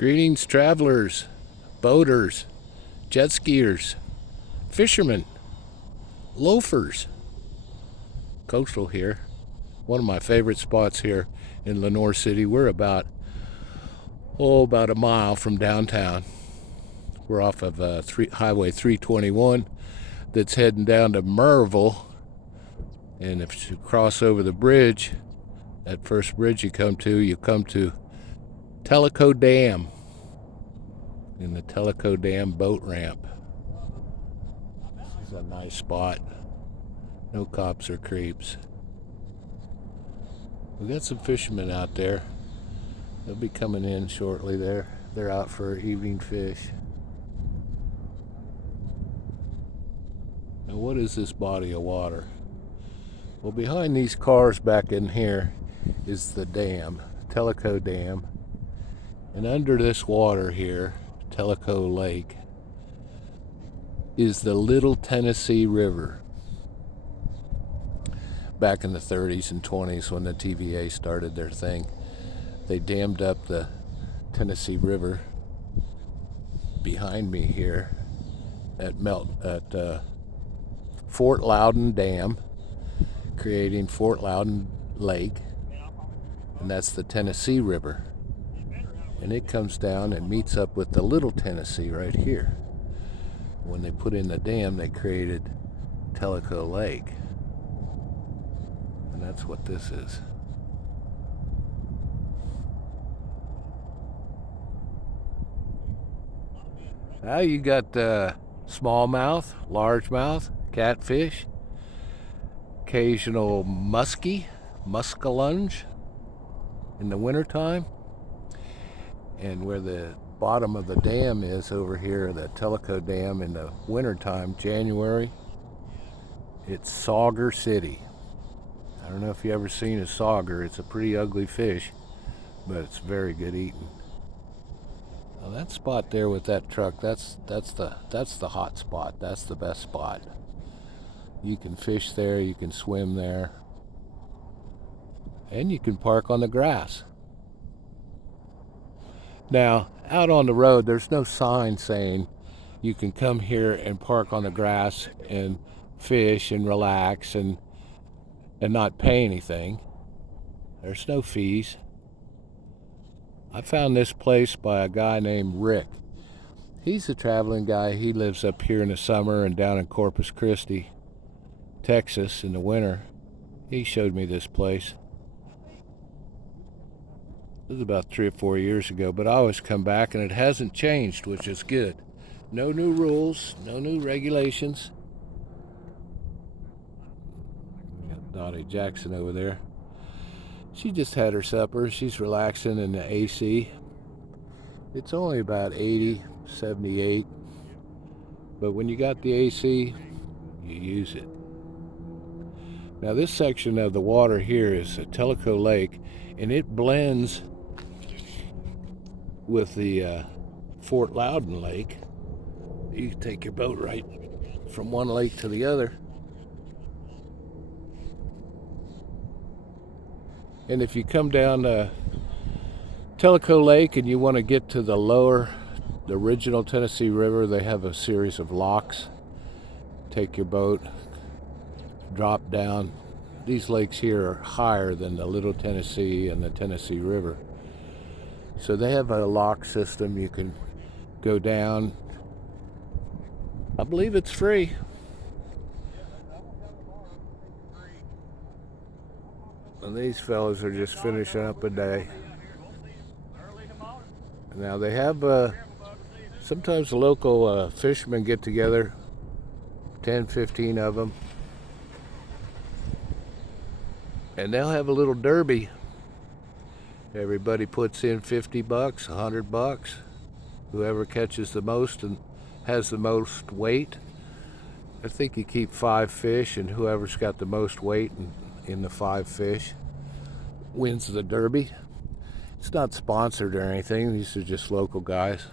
Greetings, travelers, boaters, jet skiers, fishermen, loafers. Coastal here. One of my favorite spots here in Lenoir City. We're about a mile from downtown. We're off of Highway 321 that's heading down to Merville. And if you cross over the bridge, that first bridge you come to Tellico Dam, in the Tellico Dam boat ramp. This is a nice spot. No cops or creeps. We got some fishermen out there. They'll be coming in shortly there. They're out for evening fish. Now, what is this body of water? Well, behind these cars back in here is the dam, Tellico Dam. And under this water here, Tellico Lake, is the Little Tennessee River. Back in the 30s and 20s, when the TVA started their thing, they dammed up the Tennessee River behind me here at Fort Loudon Dam, creating Fort Loudon Lake, and that's the Tennessee River. And it comes down and meets up with the Little Tennessee right here. When they put in the dam, they created Tellico Lake. And that's what this is. Now you got smallmouth, largemouth, catfish, occasional muskellunge in the wintertime. And where the bottom of the dam is over here, the Tellico Dam, in the wintertime, January, it's Sauger City. I don't know if you ever seen a sauger. It's a pretty ugly fish, but it's very good eating. Now that spot there with that truck, that's the hot spot. That's the best spot. You can fish there, you can swim there, and you can park on the grass. Now, out on the road, there's no sign saying you can come here and park on the grass and fish and relax and not pay anything. There's no fees. I found this place by a guy named Rick. He's a traveling guy. He lives up here in the summer and down in Corpus Christi, Texas, in the winter. He showed me this place. This is about 3 or 4 years ago, but I always come back and it hasn't changed, which is good. No new rules, no new regulations. We got Dottie Jackson over there. She just had her supper. She's relaxing in the AC. It's only about 80, 78. But when you got the AC, you use it. Now this section of the water here is a Tellico Lake, and it blends with the Fort Loudon Lake. You can take your boat right from one lake to the other. And if you come down Tellico Lake and you want to get to the original Tennessee River, they have a series of locks. Take your boat, drop down. These lakes here are higher than the Little Tennessee and the Tennessee River. So they have a lock system. You can go down. I believe it's free. And these fellows are just finishing up a day. Now they have sometimes the local fishermen get together, 10, 15 of them, and they'll have a little derby. Everybody puts in $50, $100. Whoever catches the most and has the most weight. I think you keep 5 fish, and whoever's got the most weight in the 5 fish wins the derby. It's not sponsored or anything. These are just local guys.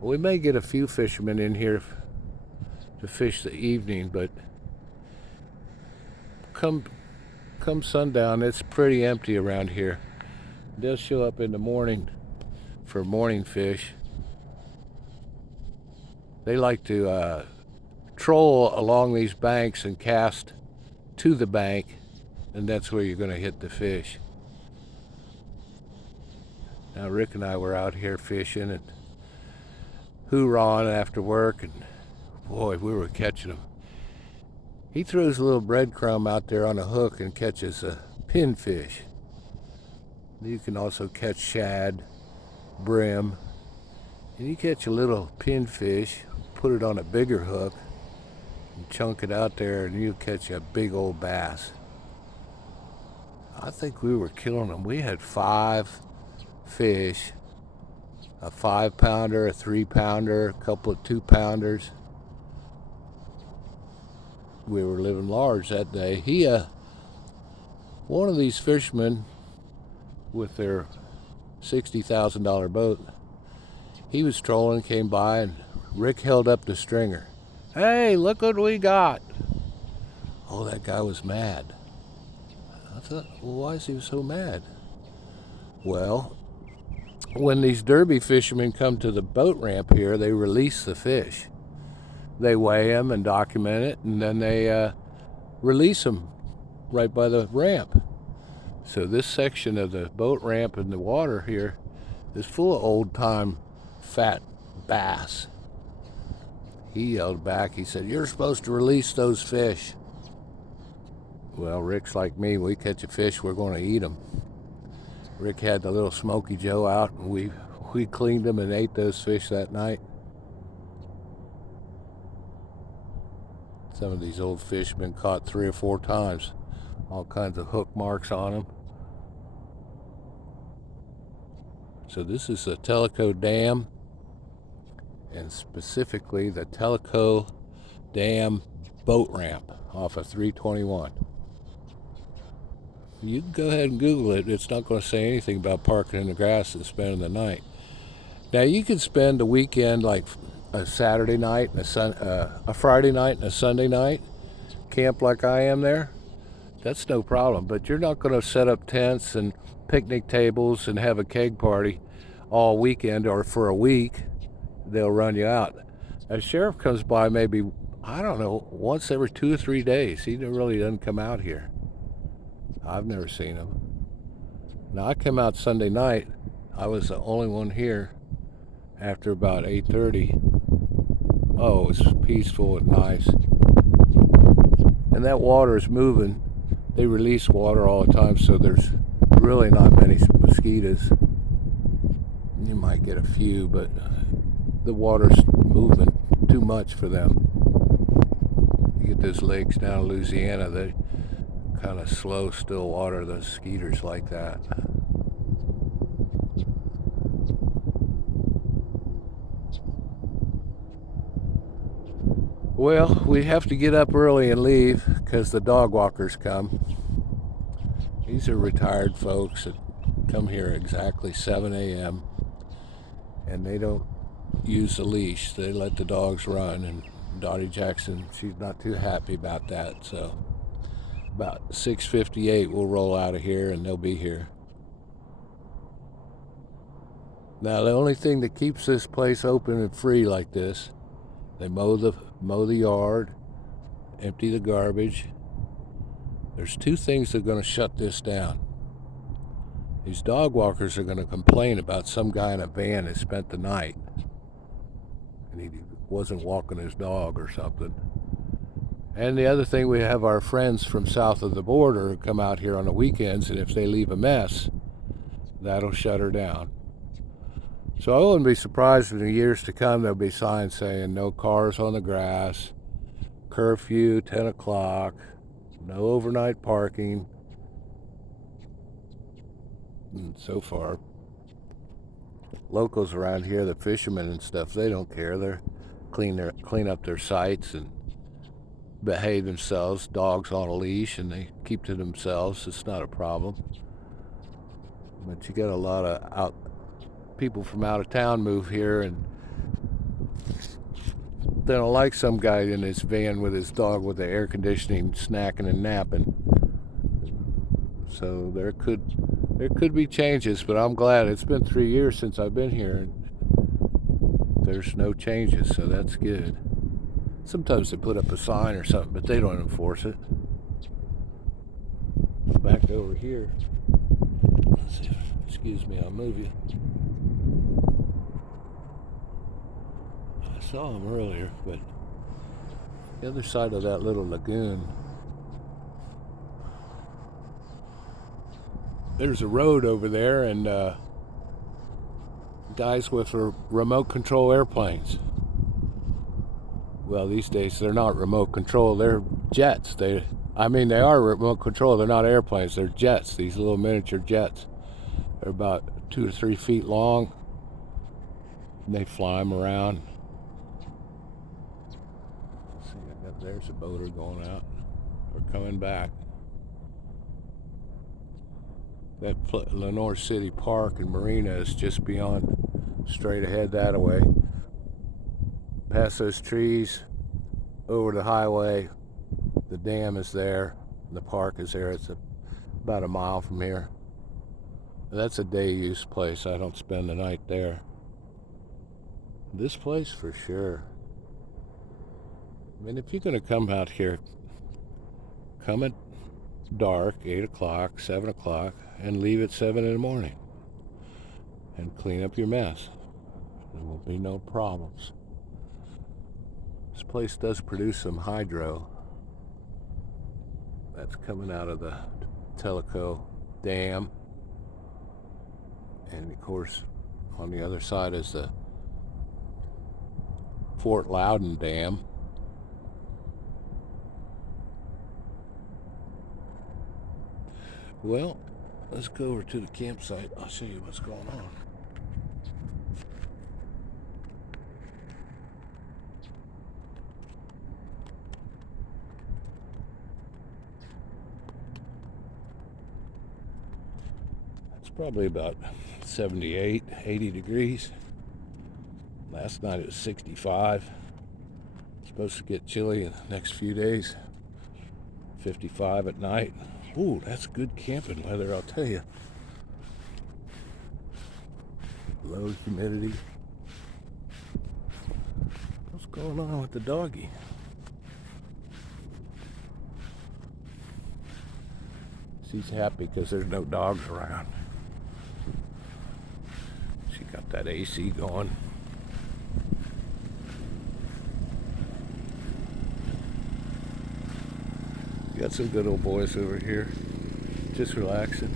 We may get a few fishermen in here to fish the evening, but come sundown, it's pretty empty around here. They'll show up in the morning for morning fish. They like to troll along these banks and cast to the bank, and that's where you're going to hit the fish. Now Rick and I were out here fishing and hoorahing after work, and boy, we were catching them. He throws a little breadcrumb out there on a hook and catches a pinfish. You can also catch shad, brim, and you catch a little pinfish, put it on a bigger hook, and chunk it out there, and you catch a big old bass. I think we were killing them. We had 5 fish, a 5-pounder, a 3-pounder, a couple of 2-pounders. We were living large that day. One of these fishermen with their $60,000 boat, he was trolling, came by, and Rick held up the stringer. Hey, look what we got. Oh, that guy was mad. I thought, well, why is he so mad? Well, when these derby fishermen come to the boat ramp here, they release the fish. They weigh them and document it, and then they release them right by the ramp. So this section of the boat ramp and the water here is full of old-time fat bass. He yelled back, he said, "You're supposed to release those fish." Well, Rick's like me, we catch a fish, we're going to eat them. Rick had the little Smoky Joe out, and we cleaned them and ate those fish that night. Some of these old fish have been caught 3 or 4 times. All kinds of hook marks on them. So this is the Tellico Dam, and specifically the Tellico Dam boat ramp off of 321. You can go ahead and Google it. It's not going to say anything about parking in the grass and spending the night. Now you can spend a weekend like a Saturday night, a Friday night, and a Sunday night, camp like I am there. That's no problem. But you're not going to set up tents and picnic tables and have a keg party all weekend or for a week. They'll run you out. A sheriff comes by maybe, I don't know, once every 2 or 3 days. He really doesn't come out here. I've never seen him. Now I came out Sunday night. I was the only one here after about 8:30. Oh, it's peaceful and nice. And that water is moving. They release water all the time, so there's really not many mosquitoes. You might get a few, but the water's moving too much for them. You get those lakes down in Louisiana, they kind of slow, still water, those skeeters like that. Well, we have to get up early and leave because the dog walkers come. These are retired folks that come here exactly 7 a.m. and they don't use the leash. They let the dogs run, and Dottie Jackson, she's not too happy about that. So about 6:58 we'll roll out of here and they'll be here. Now the only thing that keeps this place open and free like this, they mow the yard, empty the garbage. There's 2 things that are going to shut this down. These dog walkers are going to complain about some guy in a van that spent the night and he wasn't walking his dog or something. And the other thing, we have our friends from south of the border come out here on the weekends, and if they leave a mess, that'll shut her down. So I wouldn't be surprised if in the years to come there'll be signs saying no cars on the grass, curfew 10 o'clock, no overnight parking. And so far, locals around here, the fishermen and stuff, they don't care. They're clean up their sites and behave themselves. Dogs on a leash, and they keep to themselves. It's not a problem. But you got a lot of people from out of town move here, and they don't like some guy in his van with his dog with the air conditioning snacking and napping. So there could There could be changes, but I'm glad. It's been 3 years since I've been here, and there's no changes, so that's good. Sometimes they put up a sign or something, but they don't enforce it. Back over here. Let's see. Excuse me, I'll move you. I saw them earlier, but the other side of that little lagoon, there's a road over there, and guys with remote control airplanes. Well, these days they're not remote control, they're jets. They are remote control, they're not airplanes, they're jets, these little miniature jets. They're about 2 to 3 feet long, and they fly them around. Let's see, there's a boater going out or coming back. That Lenoir City Park and Marina is just beyond, straight ahead that way. Past those trees, over the highway, the dam is there, the park is there. It's about a mile from here. That's a day use place. I don't spend the night there. This place for sure. I mean, if you're going to come out here, come at dark, 8 o'clock, 7 o'clock, and leave at 7 in the morning. And clean up your mess. There will be no problems. This place does produce some hydro. That's coming out of the Tellico Dam. And of course, on the other side is the Fort Loudon Dam. Well, let's go over to the campsite. I'll show you what's going on. It's probably about 78, 80 degrees. Last night it was 65. It's supposed to get chilly in the next few days. 55 at night. Ooh, that's good camping weather, I'll tell you. Low humidity. What's going on with the doggy? She's happy because there's no dogs around. She got that AC going. Got some good old boys over here, just relaxing.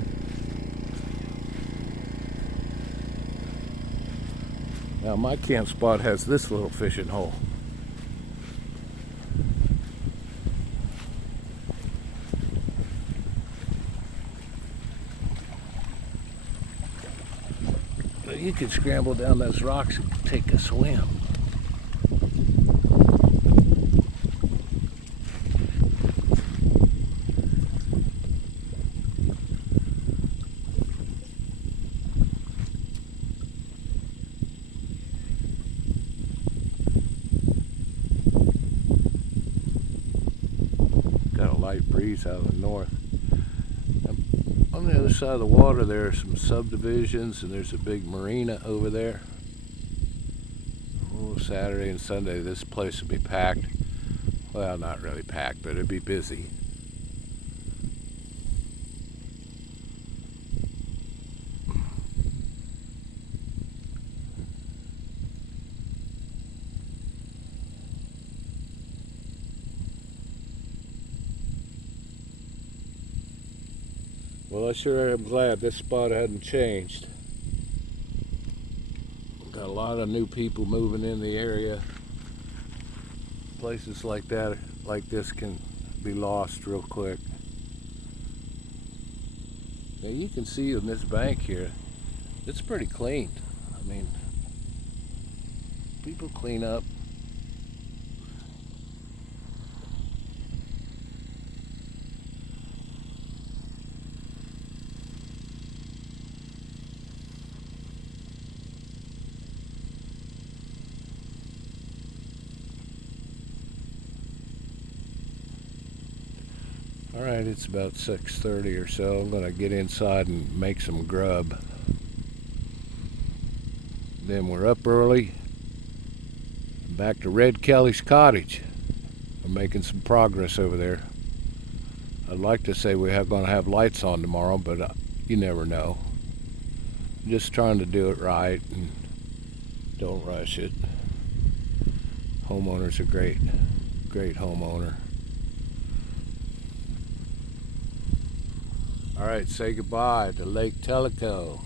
Now my camp spot has this little fishing hole. You can scramble down those rocks and take a swim. Got a light breeze out of the north. On the other side of the water there are some subdivisions, and there's a big marina over there. Oh, Saturday and Sunday this place will be packed. Well, not really packed, but it'll be busy. Well, I sure am glad this spot hadn't changed. Got a lot of new people moving in the area. Places like that, like this, can be lost real quick. Now you can see on this bank here, it's pretty clean. I mean, people clean up. All right, it's about 6:30 or so. I'm gonna get inside and make some grub. Then we're up early, back to Red Kelly's cottage. We're making some progress over there. I'd like to say we're going to have lights on tomorrow, but you never know. Just trying to do it right and don't rush it. Homeowner's a great homeowner. All right, say goodbye to Lake Tellico.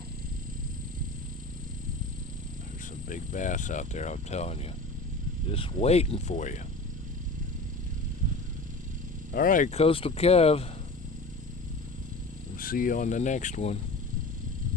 There's some big bass out there, I'm telling you. Just waiting for you. All right, Coastal Kev. We'll see you on the next one.